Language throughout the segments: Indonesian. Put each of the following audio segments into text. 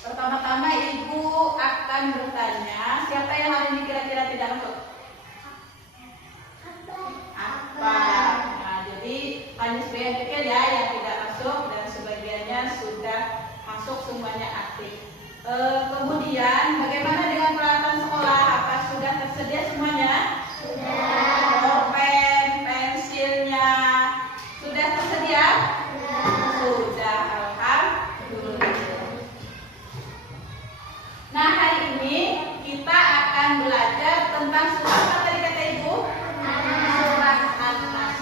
Pertama-tama Ibu akan bertanya, siapa yang hari ini kira-kira tidak masuk? Apa? Nah, jadi hanya sebagian kecil ya yang tidak masuk dan sebagiannya sudah masuk, semuanya aktif. Kemudian bagaimana dengan peralatan sekolah? Apa sudah tersedia semuanya? Sudah. Pulpen, pensilnya sudah tersedia? Sudah. Alhamdulillah. Nah, hari ini kita akan belajar tentang surat apa tadi kata Ibu? Surat An-Nas.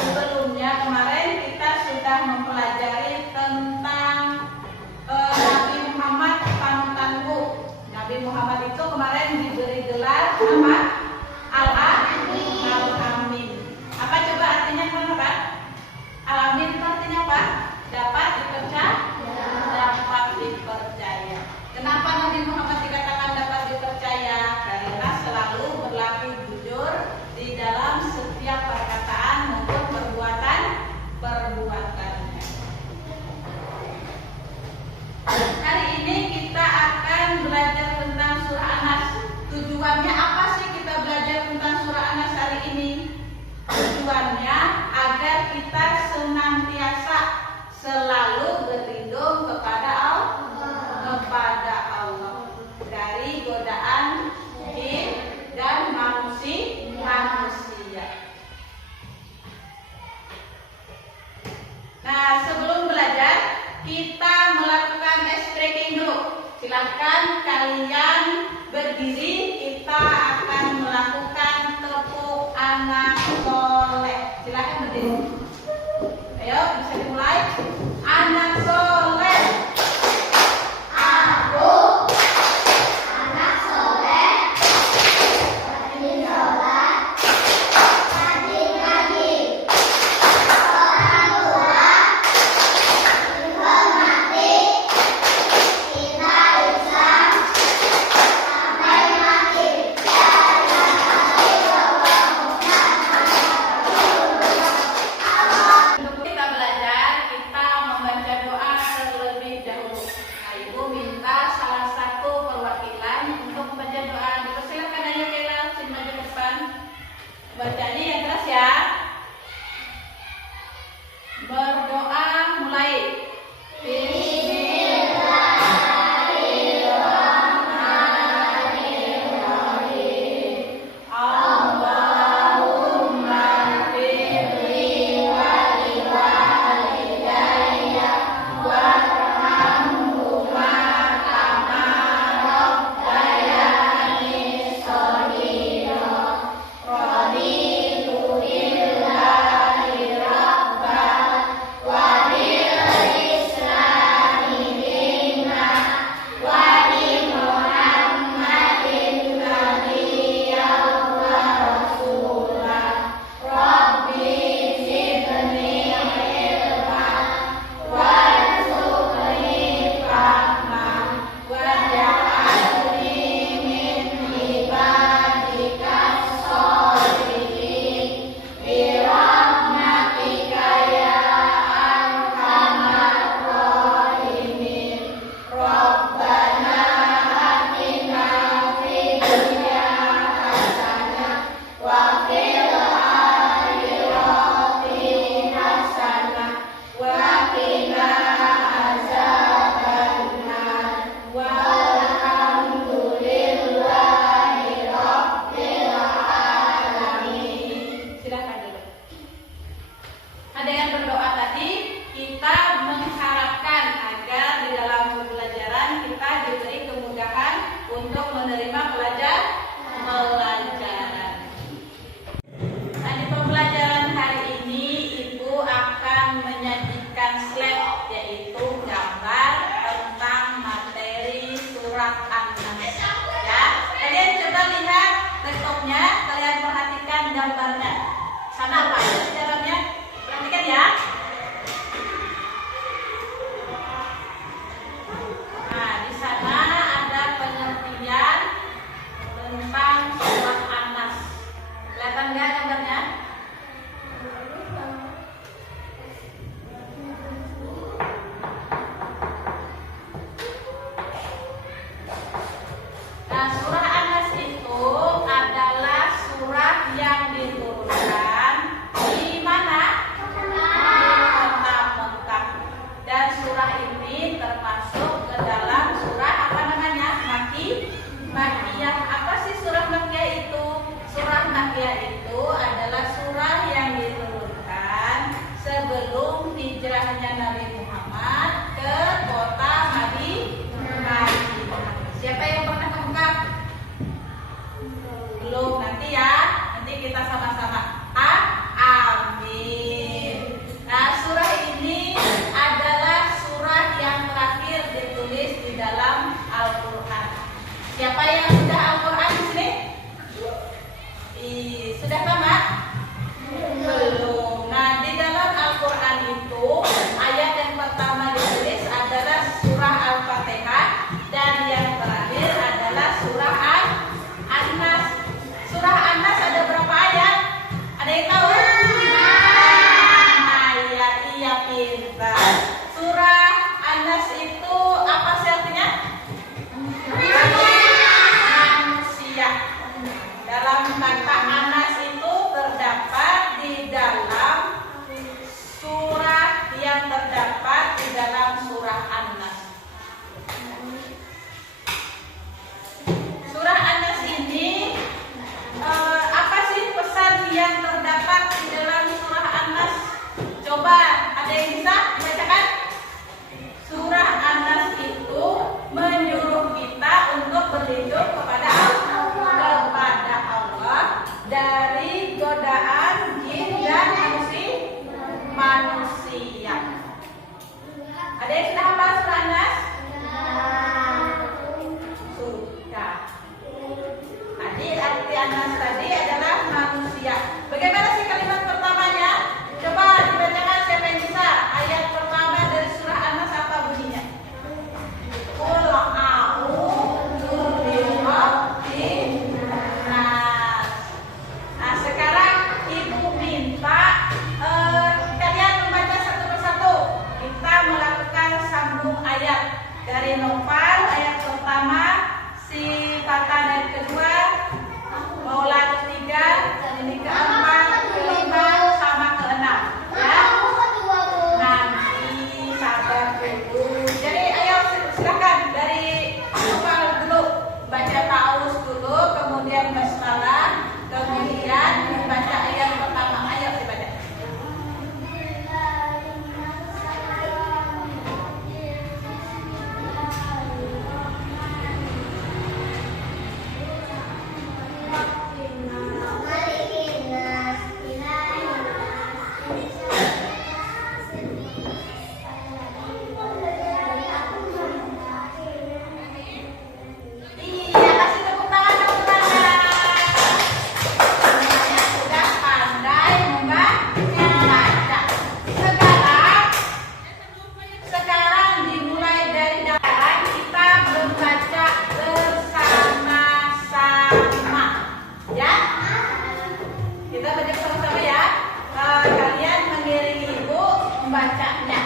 Sebelumnya kemarin kita sudah mempelajari tentang Nabi Muhammad panutanku. Nabi Muhammad itu kemarin diberi gelar apa? Al-Amin. Apa coba artinya kenapa? Al-Amin itu artinya apa? Dapat dipercaya. Dapat dipercaya. Kenapa Nabi Muhammad dikatakan dapat dipercaya? Karena selalu berlaku jujur di dalam setiap perkataan maupun perbuatannya. Hari ini kita akan belajar tentang surah An-Nas. Tujuannya apa sih kita belajar tentang surah An-Nas hari ini? Tujuannya agar kita senantiasa selalu berlindung kepada Allah dari godaan jin dan manusia. Nah, sebelum belajar kita melakukan stretching dulu. Silahkan kalian berdiri, kita akan melakukan tepuk anak soleh. Silahkan berdiri. Ayo, bisa dimulai. Anak soleh. Bacanya yang keras ya. Berdoa mulai. Bismillahirrahmanirrahim. Allahumma firli waliwalidayya warhamhuma kama rabbayani shaghira. Raditu Kelihatan nggak gambarnya? Nah, surah An-Nas itu adalah surah yang diturunkan di mana? Di kota Mekah. Dan surah ini termasuk ke dalam surah apa namanya? Makkiyah. Apa sih surah Makkiyah itu? Surah Makkiyah itu adalah surah yang diturunkan sebelum hijrahnya Nabi Muhammad ke kota Madinah. Siapa yang pernah ke Mekah? Belum, nanti ya. Nanti kita sama-sama. Amin. Nah, surah ini adalah surah yang terakhir ditulis di dalam Al-Quran. Siapa yang sudah Al-Quran di sini? Sudah tamat? Belum. Nah, di dalam Al-Quran itu ayat yang pertama ditulis adalah surah Al-Fatihah dan yang terakhir adalah surah An-Nas. Surah An-Nas ada berapa ayat? Ada yang tahu? Ayat, iya pintar. Surah An-Nas itu apa sih artinya? Manusia. Dalam kata Anas itu terdapat di dalam surah yang terdapat di dalam surah An-Nas. Surah An-Nas ini apa sih pesan yang terdapat di dalam surah An-Nas? Coba ada yang bisa membacakan? Surah An-Nas itu menyuruh kita untuk berlindung kepada Allah dari godaan jin dan manusia. Ada yang sudah hafal surah An-Nas? Sudah. Tadi arti An-Nas tadi adalah manusia. Bagaimana sih kalimat pertamanya? Coba dibacakan siapa yang bisa. Ayat pertama dari surah An-Nas apa bunyinya? Qul a'udzu birabbin nas. Nah, sekarang Ibu minta kalian membaca satu persatu. Kita melakukan sambung ayat dari Noval ayat pertama, si Fatan ayat kedua, Maula ketiga, ini keempat, kelima, sama keenam. Ya. Nanti sabar dulu. Jadi ayo silakan dari Noval dulu baca ta'awuz dulu, kemudian basmalah, kemudian membaca ayat pertama. Ayo dibaca. Iya, kasih tepuk tangan dong semuanya. Semuanya sudah pandai membaca. Sekarang dimulai dari dalam kita membaca bersama-sama. Ya? Kita baca bersama-sama ya. Kalian mengiringi Ibu membacanya.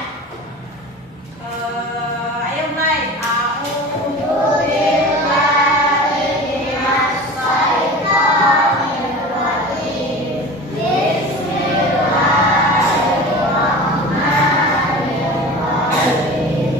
Ayo mulai. A'udzu billahi minas syaitonir rajim. Bismillahirrahmanirrahim.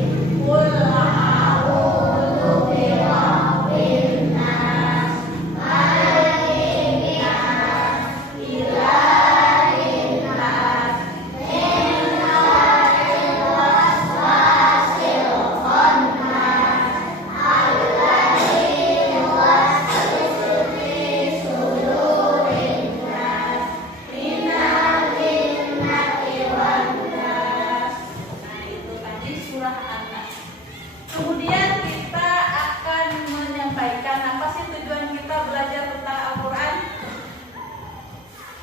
Qul a'udzu birabbin nas, malikin nas, ilahin nas, min syarril waswasil khannas, alladzi yuwaswisu fi sudurin nas, minal jinnati wan nas. Nah, itu tadi surah An-Nas. Kemudian kita akan menyampaikan apa sih tujuan kita belajar tentang Al-Quran.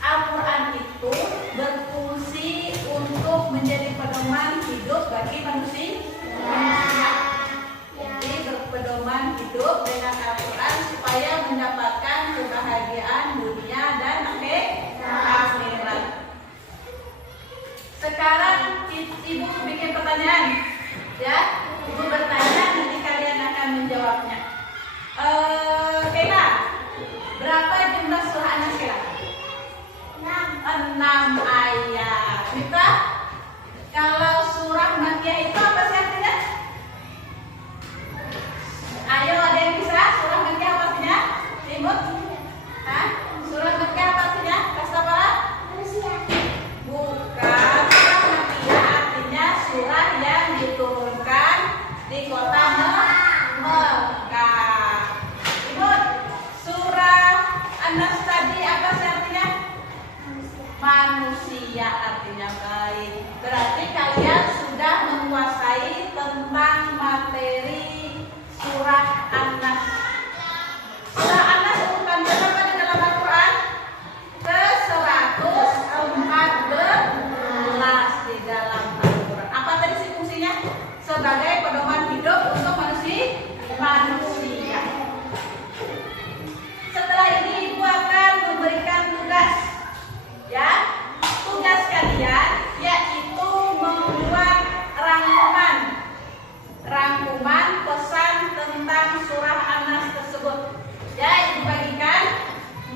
Al-Quran itu berfungsi untuk menjadi pedoman hidup bagi manusia. Jadi berpedoman hidup dengan Al-Quran supaya mendapatkan kebahagiaan dunia dan akhirat. ayat. Kita kalau surah Makkiyah itu apa sih artinya? Ayo ada yang bisa? Surah Makkiyah apa artinya? Imut? Hah? Surah Makkiyah apa artinya? Kasih tahu apa? Bukan. Surah Makkiyah artinya surah yang diturunkan di kota Mekah. Imut? Surah An-Nas tadi apa sih artinya? Manusia artinya. Baik. Berarti kalian sudah menguasai tentang materi surah An-Nas. Surah An-Nas urutan berapa di dalam Al-Quran? Ke-114 di dalam Al-Quran. Apa tadi sih fungsinya? Sebagai pedoman hidup untuk manusia. Setelah ini Ibu akan memberikan tugas. Ya, tugas kalian yaitu membuat rangkuman pesan tentang surah An-Nas tersebut. Ya, Ibu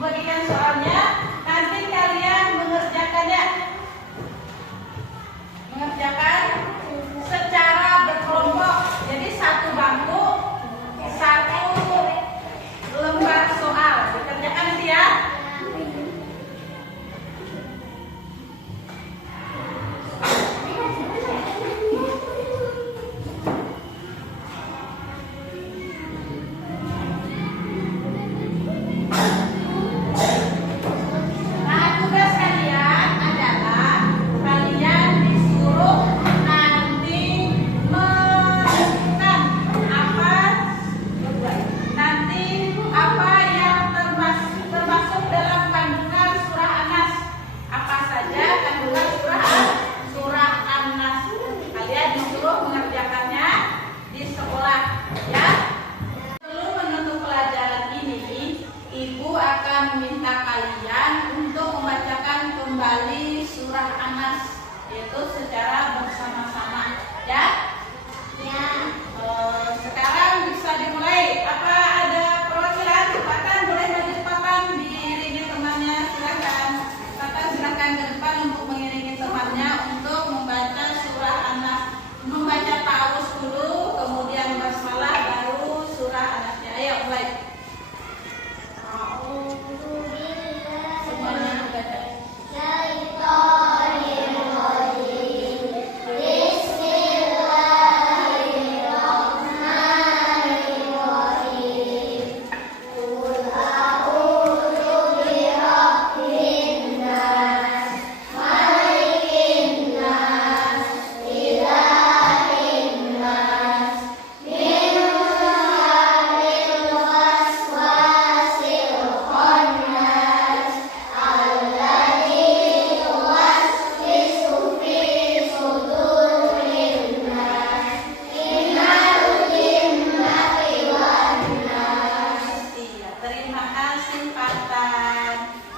bagikan soalnya. Nanti kalian mengerjakan secara berkelompok. Jadi satu bangku, satu lembar soal. Dikerjakan nanti ya.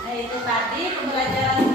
Nah itu tadi pembelajaran